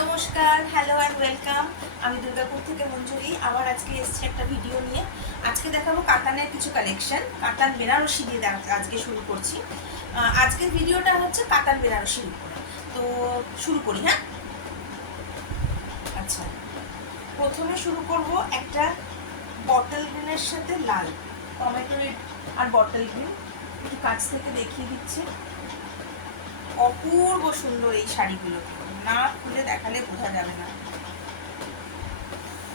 নমস্কার, hello and welcome. আমি দুর্গাপুর থেকে মঞ্জুরি আবার আজকে এসেছি একটা ভিডিও নিয়ে। আজকে দেখাবো কাতানের কিছু কালেকশন। কাতান বেনারসি দিয়ে আজকে শুরু করছি। আজকের ভিডিওটা হচ্ছে কাতান বেনারসির উপরে। তো শুরু করি, হ্যাঁ। আচ্ছা, প্রথমে শুরু করব একটা বটল গ্রিনের সাথে লাল, টমেটো রেড আর বটল গ্রিন। একটু কাছ থেকে দেখিয়ে দিচ্ছি। অপূর্ব সুন্দর এই শাড়িগুলো, না খুলে দেখালে বোঝা যাবে না।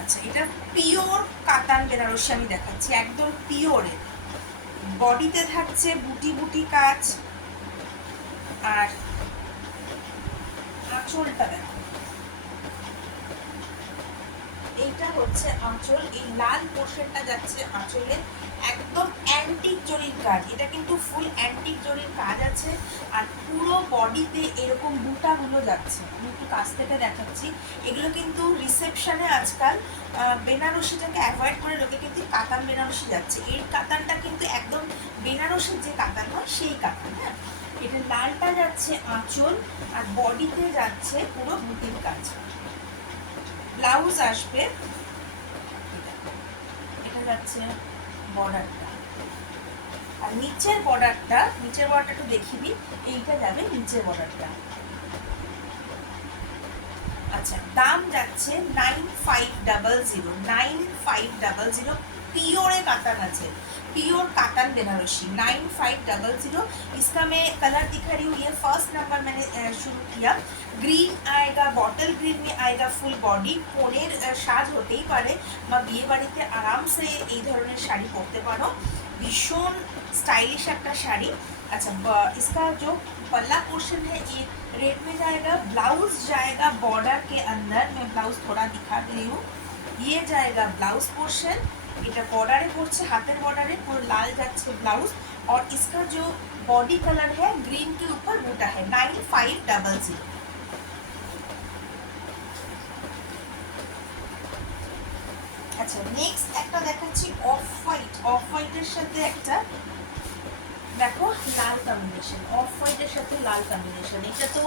আচ্ছা, এটা পিওর কাতান বেনারসি আমি দেখাচ্ছি, একদম পিওরের। বডিতে থাকছে বুটি বুটি কাজ, আর আঁচলটা দেখো, এইটা হচ্ছে আঁচল। এই লাল পোর্শনটা যাচ্ছে আঁচলে, একদম অ্যান্টিক জরির কাজ। এটা কিন্তু ফুল অ্যান্টিক জরির কাজ আছে, আর পুরো বডিতে এরকম বুটাগুলো যাচ্ছে। আমি একটু কাছ থেকে দেখাচ্ছি। এগুলো কিন্তু রিসেপশনে আজকাল বেনারসিটাকে অ্যাভয়েড করে লোকে কিন্তু কাতান বেনারসি যাচ্ছে। এই কাতানটা কিন্তু একদম বেনারসির যে কাতান হয় সেই কাতান, হ্যাঁ। এটা লালটা যাচ্ছে আঁচল, আর বডিতে যাচ্ছে পুরো বুটির কাজ। ব্লাউজ আসবে, এটা যাচ্ছে বর্ডারটা, আর নিচের বর্ডারটা একটু দেখিবি। এইটা যাবে নিচের বর্ডারটা। আচ্ছা, দাম যাচ্ছে 9500। 9500 पियोर कातान আছে, प्योर कातान बनारसी 9500। इसका मैं कलर दिखा रही हूँ। ये फर्स्ट नंबर मैंने शुरू किया। ग्रीन आएगा, बॉटल ग्रीन में आएगा फुल बॉडी। কোনের সাজ হতেই পারে বা বিয়ে বাড়িতে আরামসে এই ধরনের শাড়ি পরতে পারো। ভীষণ স্টাইলিশ একটা শাড়ি। अच्छा, इसका जो पल्ला पोर्शन है ये रेड में जाएगा। ब्लाउज जाएगा बॉर्डर के अंदर। मैं ब्लाउज थोड़ा दिखा रही हूँ। ये जाएगा ब्लाउज पोर्शन, এটা বর্ডারে পড়ছে, হাতের বর্ডারে পুরো লাল যাচ্ছে ব্লাউজ। और इसका जो बॉडी कलर है ग्रीन के ऊपर बूटा है। 9500। আচ্ছা, নেক্সট একটা দেখাচ্ছি অফ হোয়াইট। অফ হোয়াইটের সাথে একটা দেখো লাল কম্বিনেশন, অফ হোয়াইটের সাথে লাল কম্বিনেশন। এটা তো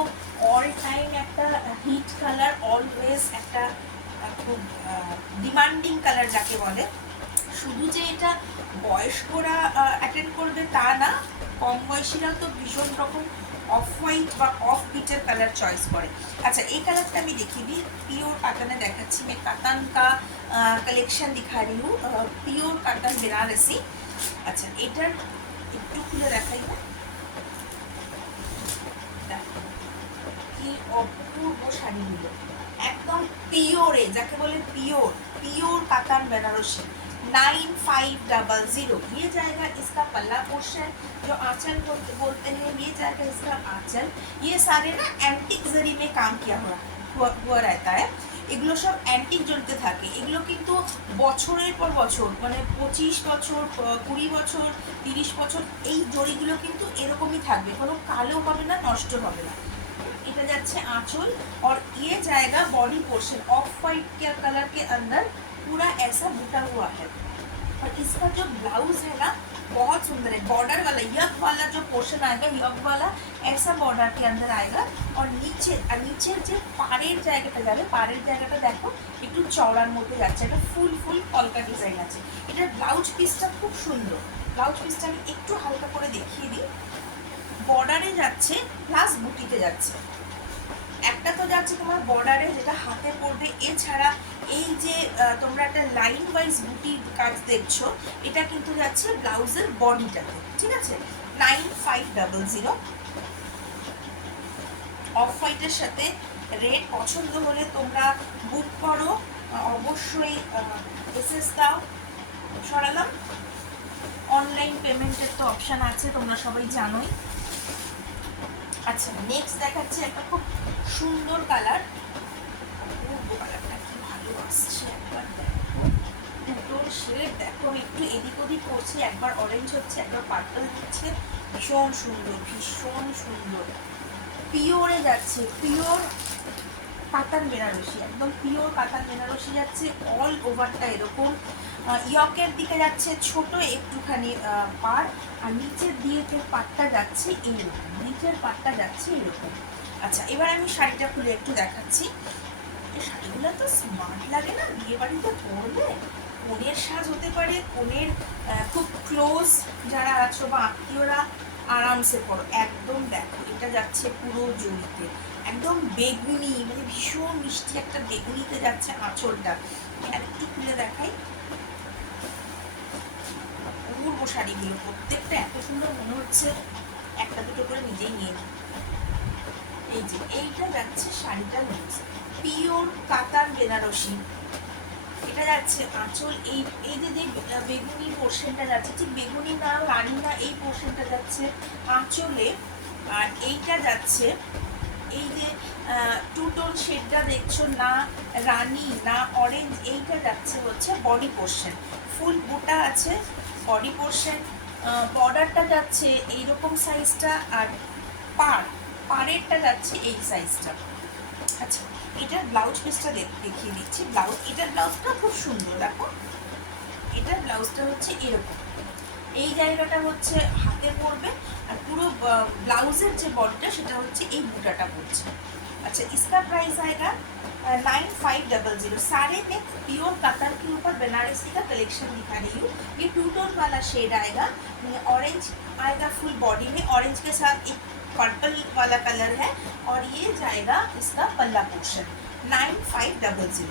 অল টাইম একটা হিট কালার, অলওয়েজ একটা খুব ডিমান্ডিং কালার যাকে বলে। শুধু যে এটা বয়স্করা অ্যাটেন্ড করবে তা না, কম বয়সীরাও তো ভীষণ রকম অফ হোয়াইট বা অফ বিটের কালার চয়েস করে। अच्छा, एक कलर मैं देखी भी प्योर काटन देखाচ্ছি। मैं काटन का कलेक्शन दिखा रही हूँ, प्योर काटन बेनारसी। अच्छा, এটার একটু খুলে দেখাই না, কি অপূর্ব শাড়িগুলো, একদম পিওরে, যাকে বলে পিওর পিওর काटन बेनारसी। 9500। ये जाएगा इसका पल्ला पोर्शन, जो आंचल बोलते हैं, ये जाएगा इसका आंचल। ये सारे ना एंटिक जरी में काम किया हुआ रहता है। এগুলো সব অ্যান্টিক জড়িতে থাকে। এগুলো কিন্তু বছরের পর বছর, মানে 25 বছর, 20 বছর, 30 বছর এই জড়িগুলো কিন্তু এরকমই থাকবে, কোনো কালো হবে না, নষ্ট হবে না। এটা যাচ্ছে आंचल, और ये जाएगा बॉडी पोर्शन। ऑफ वाइट के कलर के अंदर पूरा ऐसा बूटा हुआ है। और इसका जो ब्लाउज है ना बहुत सुंदर है। बॉर्डर वाला यक वाला जो पोर्शन आएगा, यक वाला ऐसा बॉर्डर के अंदर आएगा। और नीचे जो पाड़ेर জায়গাটা যাবে, পাড়ের জায়গাটা দেখো একটু চওড়ার মধ্যে যাচ্ছে, একটা ফুল ফুল কলকা ডিজাইন আছে। এটার ব্লাউজ পিসটা খুব সুন্দর। ব্লাউজ পিসটা আমি একটু হালকা করে দেখিয়ে দিই। বর্ডারে যাচ্ছে প্লাস বুটিতে যাচ্ছে। একটা তো যাচ্ছে তোমার বর্ডারে, যেটা হাতে পড়বে। এছাড়া এই যে তোমরা একটা লাইন ওয়াইজ বুটি কাজ দেখছো, এটা কিন্তু যাচ্ছে ব্লাউজের বডিটাতে, ঠিক আছে। 9500। অফ হোয়াইটের সাথে রেড পছন্দ হলে তোমরা বুক করো, অবশ্যই এসএস দাও। সরালাম, অনলাইন পেমেন্টের তো অপশান আছে, তোমরা সবাই জানোই। আচ্ছা, নেক্সট দেখাচ্ছি একটা খুব সুন্দর কালার। কালারটা কি ভালো আসছে, একবার দেখো। দুটো শেড দেখো, একটু এদিক ওদিক করছে, একবার অরেঞ্জ হচ্ছে, একবার পার্পল হচ্ছে। ভীষণ সুন্দর, ভীষণ সুন্দর। পিওরে যাচ্ছে, পিওর কাতান বেনারসি, একদম পিওর কাতান বেনারসি যাচ্ছে। অল ওভারটা এরকম, ইয়কের দিকে যাচ্ছে ছোট একটুখানি পাড়, আর নিচের দিকে পাটটা যাচ্ছে এইরকম, নিচের পাটটা যাচ্ছে এরকম। আচ্ছা, এবার আমি শাড়িটা খুলে একটু দেখাচ্ছি। এই শাড়িগুলো তো স্মার্ট লাগে না বিয়ে বাড়িতে পরলে। কনের সাজ হতে পারে, কনের খুব ক্লোজ যারা আছো বা আত্মীয়রা আরামসে পরো। একদম দেখো এটা যাচ্ছে পুরো জড়িতে, একদম বেগুনি, মানে ভীষণ মিষ্টি একটা বেগুনিতে যাচ্ছে আঁচলটা। আর একটু খুলে দেখাই, অপূর্ব শাড়িগুলো প্রত্যেকটা এত সুন্দর, মনে হচ্ছে একটা দুটো করে নিজেই নিয়ে নিই। এই যে এইটা যাচ্ছে শাড়িটা নিয়েছে পিওর কাতার বেনারসি, এটা যাচ্ছে আঁচল। এই এই যে বেগুনি পোর্শনটা যাচ্ছে, ঠিক বেগুনি না রানী না, এই পোর্শনটা যাচ্ছে আঁচলে। আর এইটা যাচ্ছে এই যে টু টোন শেডটা দেখছো না, রানী না অরেঞ্জ, এইটা যাচ্ছে হচ্ছে বডি পোর্শন। ফুল বুটা আছে বডি পোর্শন, বর্ডারটা যাচ্ছে এইরকম সাইজটা, আর পাড়েরটা যাচ্ছে এই সাইজটা। আচ্ছা, এটার ব্লাউজ পিসটা দেখিয়ে দিচ্ছি। এটার ব্লাউজটা খুব সুন্দর, দেখো এটার ব্লাউজটা হচ্ছে এরকম, এই জায়গাটা হচ্ছে হাতে পড়বে, আর পুরো ব্লাউজের যে বডিটা সেটা হচ্ছে এই বুটাটা পড়ছে। अच्छा, इसका प्राइस आएगा 9500। सारे में प्योर कतर के ऊपर बनारसी का कलेक्शन दिखा रही हूँ। ये टू टोन वाला शेड आएगा, ऑरेंज आएगा फुल बॉडी में, ऑरेंज के साथ एक पर्पल वाला कलर है, और ये जाएगा इसका पल्ला पोर्शन 9500।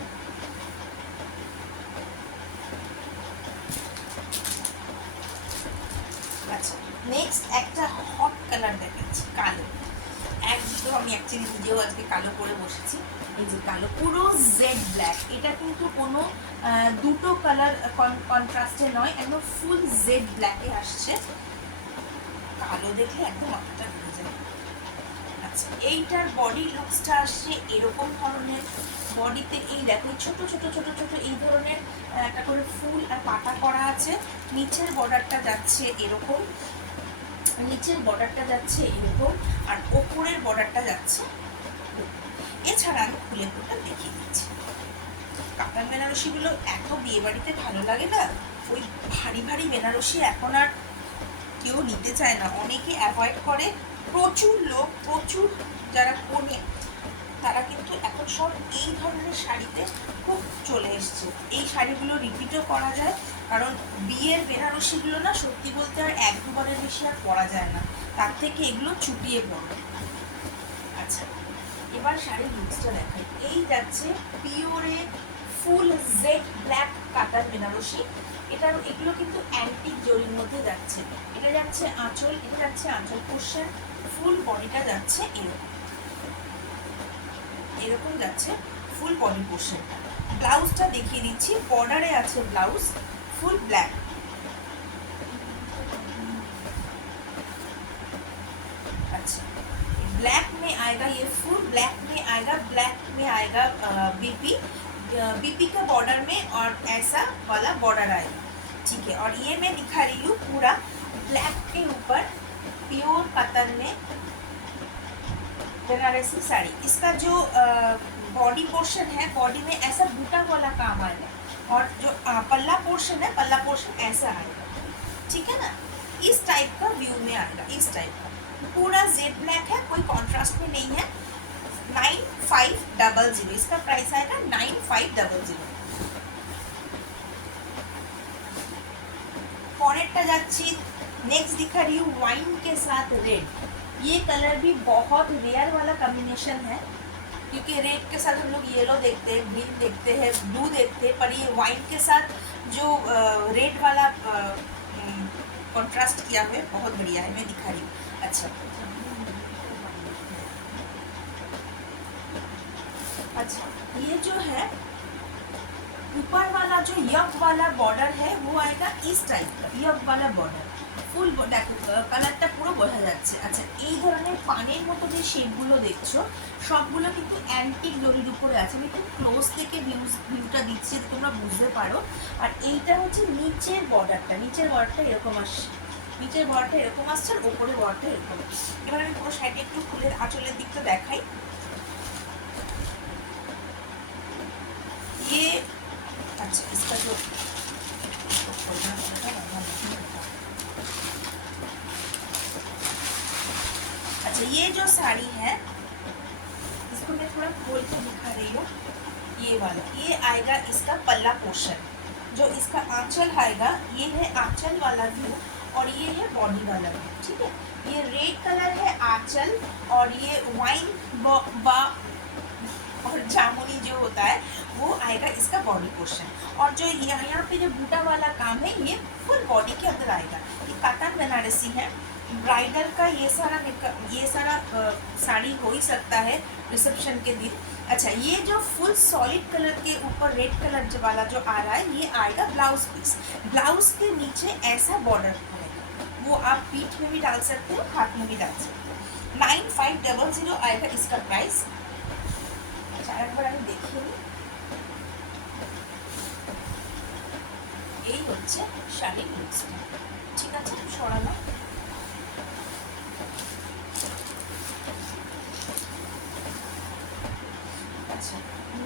আচ্ছা, নেক্সট একটা হট কালার দেখাচ্ছি, কালো। একদম আমি অ্যাকচুয়ালি নিজেও আজকে কালো পরে বসেছি। এই যে কালো, পুরো জেড ব্ল্যাক। এটা কিন্তু কোনো দুটো কালার কন্ট্রাস্টে নয়, একদম ফুল জেড ব্ল্যাকে আসছে। কালো দেখলে একদম মাথাটা ঘুরে যায়। আচ্ছা, এইটার বডি লুকসটা আসছে এরকম ধরনের। বডিতে এই দেখো ছোট ছোট ছোট ছোট এই ধরনের একটা করে ফুল আর পাতা করা আছে। নিচের বর্ডারটা যাচ্ছে এরকম, নিচের বর্ডারটা যাচ্ছে এরকম, আর ওপরের বর্ডারটা যাচ্ছে। এছাড়া আমি খুলে খুলে দেখিয়ে দিচ্ছি। কাতার বেনারসিগুলো এত বিয়ে বাড়িতে ভালো লাগে না, ওই ভারী ভারী বেনারসি এখন আর কেউ নিতে চায় না, অনেকে অ্যাভয়েড করে। প্রচুর লোক, প্রচুর যারা কোনে তারা কিন্তু এখন সব এই ধরনের শাড়িতে খুব চলে এসছে। এই শাড়িগুলো রিপিটও করা যায়, কারণ বিয়ের বেনারসিগুলো না সত্যি বলতে আর এক দুবারের বেশি আর পরা যায় না, তার থেকে এগুলো চুটিয়ে পড়ে। আচ্ছা, এবার শাড়ির লুকসটা দেখাই। এই যাচ্ছে পিওরে ফুল জেড ব্ল্যাক কাতার বেনারসি। এগুলো কিন্তু অ্যান্টিক জরির মধ্যে যাচ্ছে। এটা যাচ্ছে আঁচল, এটা যাচ্ছে আঁচল পোর্শন, ফুল বডিটা যাচ্ছে এরকম যাচ্ছে ফুল বডি পোর্শনটা। ব্লাউজটা দেখিয়ে দিচ্ছি, বর্ডারে আছে ব্লাউজ ফুল ব্ল্যাক। अच्छा, ब्लैक में आएगा, ये फुल ब्लैक में आएगा, ब्लैक में आएगा बीपी का बॉर्डर में, और ऐसा वाला बॉर्डर आएगा, ठीक है। और ये मैं दिखा रही हूँ पूरा ब्लैक के ऊपर प्योर कतन में बनारसी साड़ी। इसका जो बॉडी पोर्शन है, बॉडी में ऐसा बूटा वाला काम आएगा, और जो पल्ला पोर्शन है, पल्ला पोर्शन ऐसा आएगा, ठीक है ना। इस टाइप का व्यू में आएगा, इस टाइप का पूरा जेड ब्लैक है, कोई कॉन्ट्रास्ट में नहीं है। 9500, इसका प्राइस आएगा 9500। पॉनेटटा जाच्छी, नेक्स्ट दिखा रही हूँ वाइन के साथ रेड। ये कलर भी बहुत रेयर वाला कॉम्बिनेशन है, क्योंकि रेड के साथ हम लोग येलो देखते हैं, ग्रीन देखते हैं, ब्लू देखते हैं, पर ये वाइन के साथ जो रेड वाला कॉन्ट्रास्ट किया हुआ है बहुत बढ़िया है, मैं दिखा रही हूँ। अच्छा, अच्छा, ये जो है ऊपर वाला जो यक वाला बॉर्डर है वो आएगा इस टाइप का, यक वाला बॉर्डर ফুল। দেখো কালারটা পুরো বোঝা যাচ্ছে। আচ্ছা, এই ধরনের পানের মতো যে শেডগুলো দেখছো সবগুলো কিন্তু অ্যান্টিক জরির উপরে আছে। আমি একটু ক্লোজ থেকে ভিউটা দিচ্ছি তোমরা বুঝতে পারো। আর এইটা হচ্ছে নিচের বর্ডারটা, এরকম আসছে, নিচের বর্ডারটা এরকম আসছে, আর ওপরের বর্ডারটা এরকম। এবার আমি পুরো শাড়িটা একটু খুলে আঁচলের দিকটা দেখাই। ये अच्छा, इसका जो अच्छा, ये जो साड़ी है इसको मैं थोड़ा खोल के दिखा रही हूँ। ये वाला, ये आएगा इसका पल्ला पोर्शन। जो इसका आंचल आएगा, ये है आंचल वाला व्यू और ये है बॉडी वाला व्यू, ठीक है। ये रेड कलर है आंचल और ये वाइन और जामुनी जो होता है वो आएगा इसका बॉडी पोर्शन। और जो यहाँ पे जो बूटा वाला काम है ये फुल बॉडी के अंदर आएगा। ये कातान बनारसी है। ब्राइडल का ये सारा साड़ी हो ही सकता है रिसेप्शन के दिन। अच्छा, ये जो फुल सॉलिड कलर के ऊपर रेड कलर वाला जो आ रहा है, ये आएगा ब्लाउज पीस। ब्लाउज के नीचे ऐसा बॉर्डर आएगा, वो आप पीठ में भी डाल सकते हो, हाथ में भी डाल सकते हो। 9500 आएगा इसका प्राइस। अच्छा, एक बार আমি দেখিয়ে নিই। এই হচ্ছে শাড়ির লুকসটা, ঠিক আছে। সরালাম। আচ্ছা,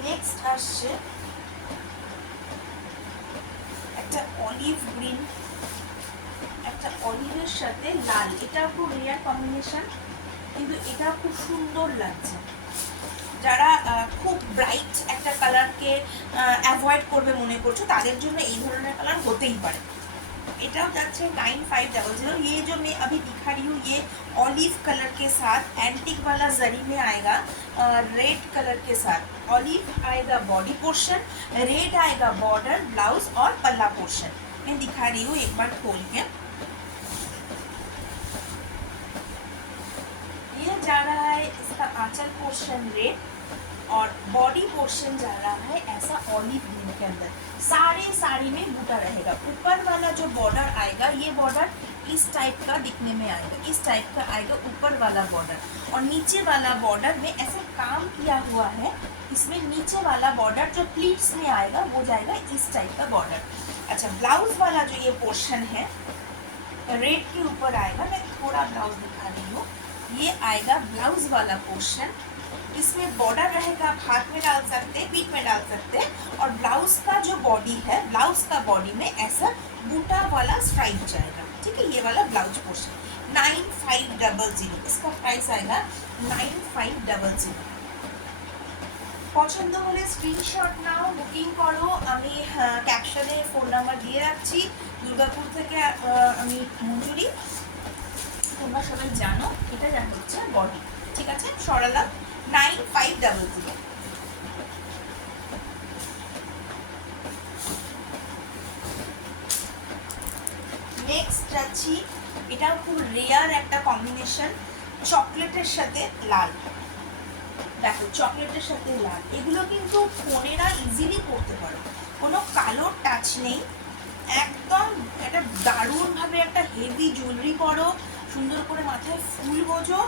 নেক্সট আসছে একটা অলিভ গ্রিন, একটা অলিভের সাথে লাল। এটা খুব রেয়ার কম্বিনেশন, কিন্তু এটা খুব সুন্দর লাগছে। যারা খুব ব্রাইট একটা কালারকে অ্যাভয়েড করবে মনে করছো, তাদের জন্য এই ধরনের কালার হতেই পারে। एटाও যাচ্ছে 9500। ये जो मैं अभी दिखा रही हूँ ये ऑलिव कलर के साथ एंटिक वाला जरी में आएगा, रेड कलर के साथ। ऑलिव आएगा बॉडी पोर्शन, रेड आएगा बॉर्डर, ब्लाउज और पल्ला पोर्शन। मैं दिखा रही हूँ एक बार खोल के। ये जा रहा है इसका आंचल पोर्शन रेड और बॉडी पोर्शन जा रहा है ऐसा ऑलिव ग्रीन के अंदर। सारे साड़ी में बूटा रहेगा। ऊपर वाला जो बॉर्डर आएगा, ये बॉर्डर इस टाइप का दिखने में आएगा, इस टाइप का आएगा ऊपर वाला बॉर्डर। और नीचे वाला बॉर्डर में ऐसा काम किया हुआ है, इसमें नीचे वाला बॉर्डर जो प्लीट्स में आएगा वो जाएगा इस टाइप का बॉर्डर। अच्छा, ब्लाउज वाला जो ये पोर्शन है रेड के ऊपर आएगा। मैं थोड़ा ब्लाउज दिखा रही हूँ। ये आएगा ब्लाउज वाला पोर्शन। इसमें बॉर्डर रहेगा, आप हाथ में डाल सकते हैं, पीठ में डाल सकते हैं। और ब्लाउज का जो बॉडी है, ब्लाउज का बॉडी में ऐसा बूटा वाला स्ट्राइप जाएगा, ठीक है। ये वाला ब्लाउज पोर्शन 9500, इसका प्राइस आएगा 9500। পছন্দ হলে স্ক্রিনশট নাও, বুকিং করো। আমি ক্যাপশনে ফোন নাম্বার দিয়ে রাখছি। দুর্গাপুর থেকে আমি মঞ্জুরি, তোমরা সবাই জানো। এটা যা হচ্ছে বডি, ঠিক আছে। সরালাম 9500। নেক্সট যাচ্ছি, এটাও খুব রেয়ার একটা কম্বিনেশন, চকলেটের সাথে লাল। দেখো, চকলেটের সাথে লাল, এগুলো কিন্তু ফোনেরা ইজিলি করতে পারো, কোনো কালো টাচ নেই। একদম একটা দারুণভাবে একটা হেভি জুয়েলারি পরো, সুন্দর করে মাথায় ফুল গোজো,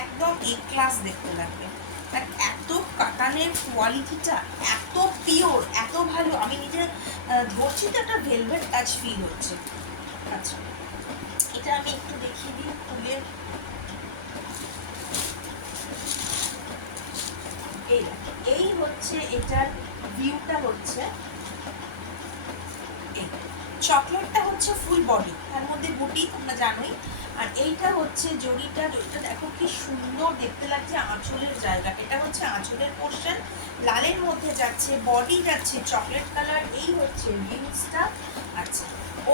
একদম এ ক্লাস দেখতে লাগবে। এত কাটানের কোয়ালিটিটা এত পিওর, এত ভালো। আমি নিজে ধরছি তো একটা ভেলভেট টাচ ফিল হচ্ছে। আচ্ছা, এটা আমি একটু দেখিয়ে দিই খুলে। এই হচ্ছে এটার ভিউটা, হচ্ছে এই চকলেটটা হচ্ছে ফুল বডি, তার মধ্যে বুটি তোমরা জানোই। আর এইটা হচ্ছে জড়িটা, জড়িটা দেখো কি সুন্দর দেখতে লাগছে। আঁচলের জায়গা, এটা হচ্ছে আঁচলের পোর্শন। লালের মধ্যে যাচ্ছে, বডি যাচ্ছে চকলেট কালার। এই হচ্ছে রিংসটা। আচ্ছা,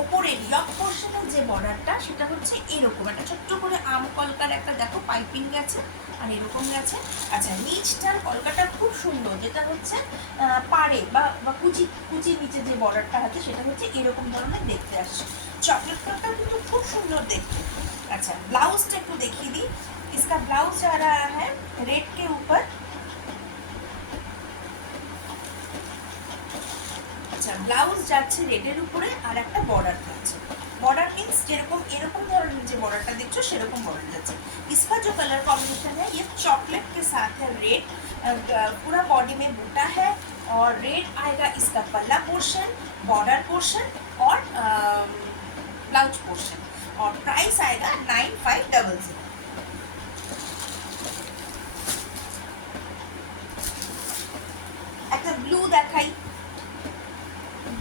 ওপরে ইয়ক পোর্শনের যে বর্ডারটা, সেটা হচ্ছে এরকম একটা ছোট্ট করে আম কলকার একটা দেখো পাইপিং গেছে আর এরকম গেছে। আচ্ছা, নিচটার কলকাটা খুব সুন্দর, যেটা হচ্ছে পাড়ে বা কুচির নিচে যে বর্ডারটা আছে সেটা হচ্ছে এরকম ধরনের দেখতে আসছে। चॉकलेट कलर का तो खूब सुंदर देखते। अच्छा, ब्लाउज को देखिए दी। इसका ब्लाउज जा रहा है रेड के ऊपर। अच्छा, ब्लाउज যাচ্ছে রেডের উপরে আর একটা বর্ডার আছে। बॉर्डर मीन्स যেরকম এরকম ধরনের যে বর্ডারটা দেখছো সেরকম बॉर्डर যাচ্ছে। इसका जो कलर कॉम्बिनेशन है ये चॉकलेट के साथ है रेड। पूरा बॉडी में बूटा है और रेड आएगा इसका पल्ला पोर्शन, बॉर्डर पोर्शन और ब्लाउज पोर्शन। और प्राइस आएगा 9500। একটা ব্লু দেখাই।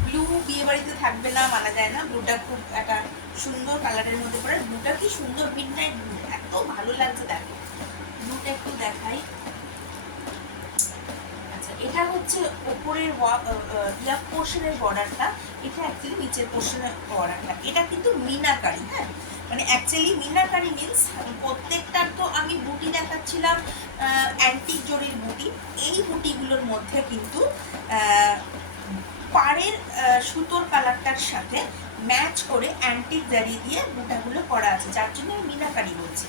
ব্লু বিয়ে বাড়িতে থাকবে না, মানা যায় না। ব্লুটা খুব একটা সুন্দর কালারের মধ্যে পড়ে। ব্লুটা কি সুন্দর, মিডনাইট ব্লু, এত ভালো লাগছে। দেখো ব্লুটা একটু দেখাই। আচ্ছা, এটা হচ্ছে ওপরের ইয়াক পোর্শনের বর্ডারটা, এটা অ্যাকচুয়ালি নিচের পোর্শনের বর্ডারটা। এটা কিন্তু মিনাকারি, হ্যাঁ, মানে অ্যাকচুয়ালি মিনাকারি মিন্স প্রত্যেকটার তো আমি বুটি দেখাচ্ছিলাম অ্যান্টিক জরির বুটি। এই বুটিগুলোর মধ্যে কিন্তু পাড়ের সুতোর কালারটার সাথে ম্যাচ করে অ্যান্টিক জারি দিয়ে বুটাগুলো করা আছে, যার জন্য আমি মিনাকারি বলছি।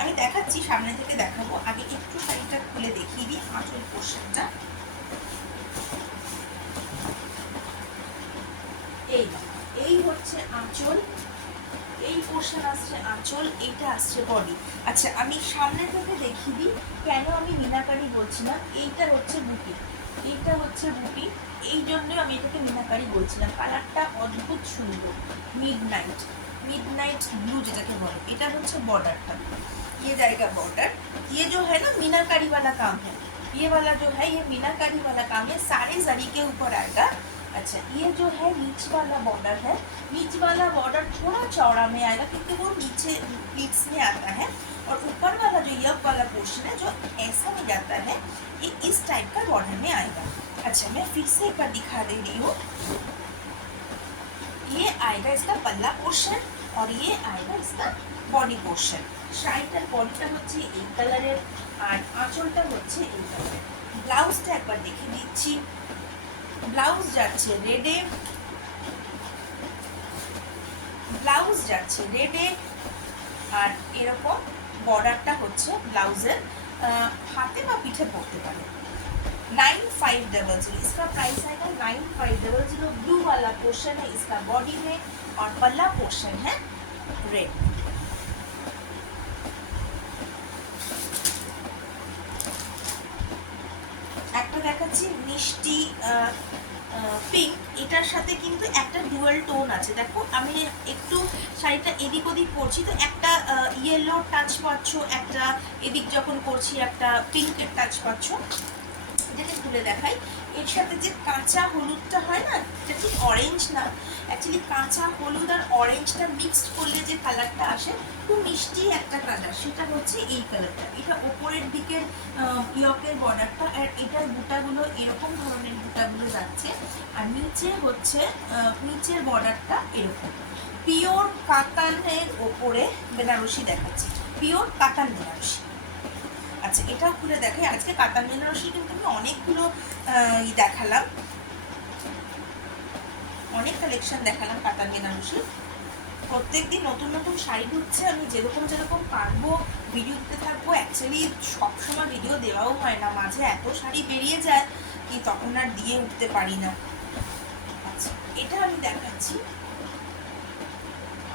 আমি দেখাচ্ছি, সামনে থেকে দেখাবো। আগে একটু শাড়িটা খুলে দেখিয়ে দিই আঁচল পোর্শনটা। এই হচ্ছে আঁচল, এই পোর্শন আসছে আঁচল, এইটা আসছে বডি। আচ্ছা আমি সামনে থেকে দেখিয়ে দিই কেন আমি মিনাকারি বলছিলাম। এইটা হচ্ছে বুটি, এইটা হচ্ছে বুটি, এই জন্যই আমি এটাকে মিনাকারি বলছিলাম। কালারটা অদ্ভুত সুন্দর, मिडनाइट ब्लू যেটাকে বলে। এটা হচ্ছে বর্ডারটা, ये जाएगा बॉर्डर। ये जो है ना मीनाकारी वाला काम है, ये वाला जो है ये मीनाकारी वाला काम है, सारे जरी के ऊपर आएगा। अच्छा ये जो है नीच वाला बॉर्डर है, नीच वाला बॉर्डर थोड़ा चौड़ा में आएगा क्योंकि वो नीचे प्लीट्स में आता है, और ऊपर वाला जो यक वाला पोर्शन है जो ऐसा में जाता है, ये इस टाइप का बॉर्डर में आएगा। अच्छा मैं फिर से एक बार दिखा दे रही हूँ। ये आएगा इसका पल्ला पोर्शन और ये आएगा इसका बॉडी पोर्शन। শাড়িটার বডিটা হচ্ছে এই কালারের আর আঁচলটা হচ্ছে এই কালারের। ব্লাউজটা একবার দেখে দিচ্ছি। ব্লাউজ যাচ্ছে রেডে, ব্লাউজ যাচ্ছে রেডে, আর এরকম বর্ডারটা হচ্ছে ব্লাউজের হাতে বা পিঠে পড়তে পারে। 9500 इसका प्राइस आएगा 9500। ब्लू वाला पोर्शन है इसका बॉडी में और पल्ला पोर्शन है रेड। একটা দেখাচ্ছি মিষ্টি পিঙ্ক, এটার সাথে কিন্তু একটা ডুয়াল টোন আছে। দেখো আমি একটু শাড়িটা এদিক ওদিক করছি তো একটা ইয়েলো টাচ পাচ্ছ, একটা এদিক যখন করছি একটা পিঙ্কের টাচ পাচ্ছ। এটাকে তুলে দেখাই, এর সাথে যে কাঁচা হলুদটা হয় না, এটা ঠিক অরেঞ্জ না, অ্যাকচুয়ালি কাঁচা হলুদ আর অরেঞ্জটা মিক্সড করলে যে কালারটা আসে খুব মিষ্টি একটা কালার, সেটা হচ্ছে এই কালারটা। এটা ওপরের দিকের ইয়কের বর্ডারটা, আর এটার বুটাগুলো এরকম ধরনের বুটাগুলো যাচ্ছে, আর নিচে হচ্ছে নিচের বর্ডারটা এরকম। পিওর কাতানের ওপরে বেনারসি দেখাচ্ছি, পিওর কাতান বেনারসি। আচ্ছা এটাও খুলে দেখাই। আজকে কাতান বেনারসি কিন্তু আমি অনেকগুলো দেখালাম, অনেক কালেকশন দেখালাম কাতান বেনারসি। প্রত্যেকদিন নতুন নতুন শাড়ি ঢুকছে, আমি যেরকম যেরকম পারবো ভিডিও দিতে থাকবো। অ্যাকচুয়ালি সবসময় ভিডিও দেওয়াও হয় না, মাঝে এত শাড়ি বেরিয়ে যায় কি তখন আর দিয়ে উঠতে পারি না। আচ্ছা এটা আমি দেখাচ্ছি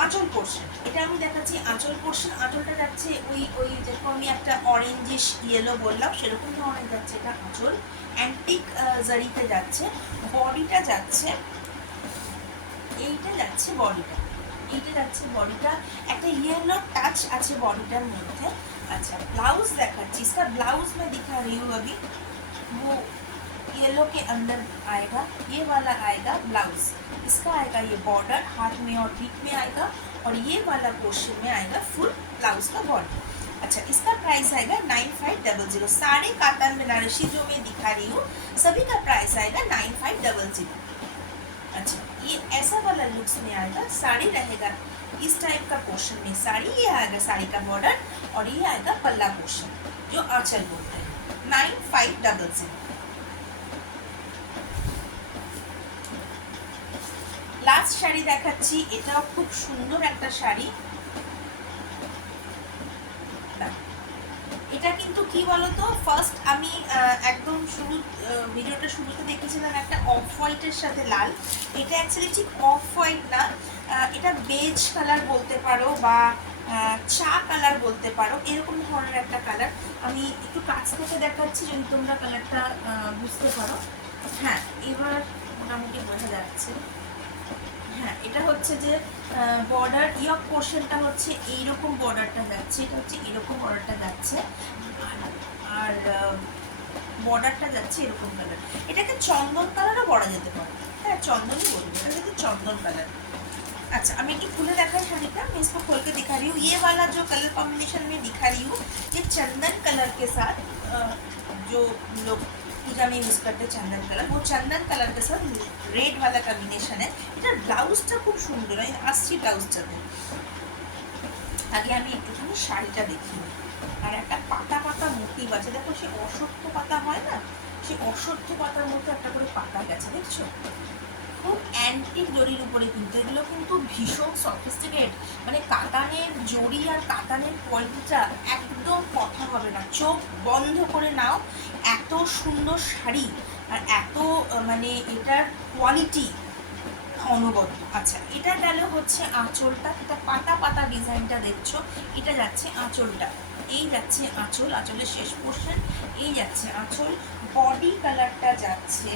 আঁচল পোর্শন, এটা আমি দেখাচ্ছি আঁচল পোর্শন। আঁচলটা যাচ্ছে ওই ওই যেরকম আমি একটা অরেঞ্জিশ ইয়েলো বললাম সেরকম ধরনের যাচ্ছে এটা আঁচল, অ্যান্টিক জারিতে যাচ্ছে। বডিটা যাচ্ছে, এইটা যাচ্ছে বডিটা, এইটা যাচ্ছে বডিটা, একটা येलो टच আছে বডিটার মধ্যে। अच्छा ब्लाउज দেখাচ্ছি, इसका ब्लाउज मैं दिखा रही हूँ अभी, वो येलो के अंदर आएगा, ये वाला आएगा ब्लाउज। इसका आएगा ये बॉर्डर हाथ में और पीठ में आएगा, और ये वाला पोर्शन में आएगा फुल ब्लाउज का बॉर्डर। अच्छा इसका प्राइस आएगा 9500। सारे कातान बनारसी जो मैं दिखा रही हूँ सभी का प्राइस आएगा 9500। अच्छा ये ऐसा वाला लुक्स में आएगा, साड़ी रहेगा इस टाइप का पोर्शन में साड़ी, ये आएगा साड़ी का बॉर्डर, और ये आएगा पल्ला पोर्शन जो आंचल बोलते हैं। 9500। লাস্ট শাড়ি দেখাচ্ছি, এটাও খুব সুন্দর একটা শাড়ি। এটা কিন্তু কি বলতো, ফার্স্ট আমি একদম শুরু ভিডিওটা শুরুতে দেখেছিলাম একটা অফ হোয়াইটের সাথে লাল। এটা অ্যাকচুয়ালি ঠিক অফ হোয়াইট না, এটা বেজ কালার বলতে পারো বা চা কালার বলতে পারো, এরকম ধরনের একটা কালার। আমি একটু কাছ থেকে দেখাচ্ছি যদি তোমরা কালারটা বুঝতে পারো। হ্যাঁ এবার মোটামুটি বোঝা যাচ্ছে। হ্যাঁ এটা হচ্ছে যে বর্ডার ইয়ক পোর্শনটা হচ্ছে এইরকম বর্ডারটা যাচ্ছে, এটা হচ্ছে এরকম বর্ডারটা যাচ্ছে, আর বর্ডারটা যাচ্ছে এরকম কালার। এটাকে চন্দন কালারও বলা যেতে পারে, হ্যাঁ চন্দনই বলবো, এটা হচ্ছে চন্দন कालर। अच्छा আমি একটু খুলে দেখাই শাড়িটা, मैं इसको खोल के दिखा रही हूँ। ये वाला जो कलर कॉम्बिनेशन में दिखा रही हूँ ये चंदन कलर के साथ जो लोग पूजा में यूज करते चंदन कलर, वो चंदन कलर के साथ रेड वाला कॉम्बिनेशन है। এটার ব্লাউজটা খুব সুন্দর, আমি আসছি ব্লাউজটাতে। আগে আমি একটুখানি শাড়িটা দেখি। আর একটা পাতা পাতা মোটিভ আছে, দেখো সে অশ্বত্থ পাতা হয় না, সে অশ্বত্থ পাতার মতো একটা করে পাতা গেছে, দেখছো? খুব অ্যান্টিক জরির উপরে, কিন্তু এগুলো কিন্তু ভীষণ সফিস্টিকেট, মানে কাতানের জরি আর কাতানের কোয়ালিটিটা একদম কথা হবে না, চোখ বন্ধ করে নাও, এত সুন্দর শাড়ি আর এত মানে এটার কোয়ালিটি অনবদ্য। আচ্ছা, এটা গেল হচ্ছে আঁচলটা, এটা পাতা পাতা ডিজাইনটা দেখছো, এটা যাচ্ছে আঁচলটা, এই যাচ্ছে আঁচল, আঁচলের শেষ পোর্শন, এই যাচ্ছে আঁচল। বডি কালারটা যাচ্ছে,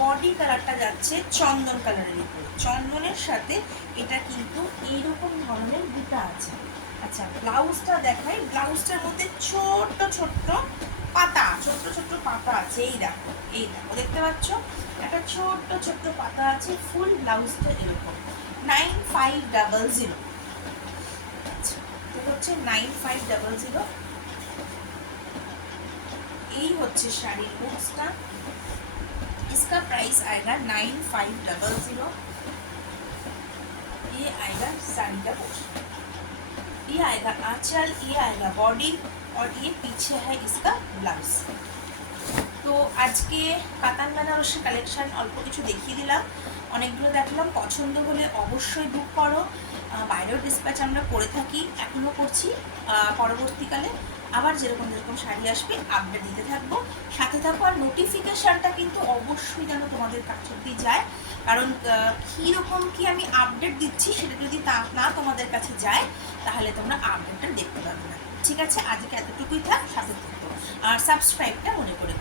বডি কালারটা যাচ্ছে চন্দন কালারের উপরে, চন্দনের সাথে এটা কিন্তু এইরকম ধরনের বুটা আছে। আচ্ছা, ব্লাউজটা দেখাই, ব্লাউজটার মধ্যে ছোট্ট ছোট্ট পাতা, ছোট্ট ছোট্ট পাতা আছে, এই দেখো, এই দেখো, দেখতে পাচ্ছ একটা ছোট্ট ছোট্ট পাতা আছে। ফুল ব্লাউজটা এরকম 9500। আচ্ছা, তো হচ্ছে 9500। এই হচ্ছে শাড়ির বুকসটা, इसका प्राइस आएगा 9500। ये आएगा साड़ी का पोर्शन, ये आएगा आंचल, ये आएगा बॉडी और ये पीछे है इसका ब्लाउज। তো আজকে কাতান বেনারসি কালেকশন অল্প কিছু দেখিয়ে দিলাম, অনেকগুলো দেখলাম, পছন্দ হলে অবশ্যই বুক করো। বাইরেও ডিসপ্যাচ আমরা করে থাকি, এখনও করছি, পরবর্তীকালে আবার যেরকম যেরকম শাড়ি আসবে আপডেট দিতে থাকবো, সাথে থাকবো। আর নোটিফিকেশানটা কিন্তু অবশ্যই যেন তোমাদের কাছে অব্দি যায়, কারণ কীরকম কি আমি আপডেট দিচ্ছি সেটা যদি না তোমাদের কাছে যায় তাহলে তোমরা আপডেটটা দেখতে পাবে না। ঠিক আছে, আজকে এতটুকুই থাক, সাথে থাকবো আর সাবস্ক্রাইবটা মনে করে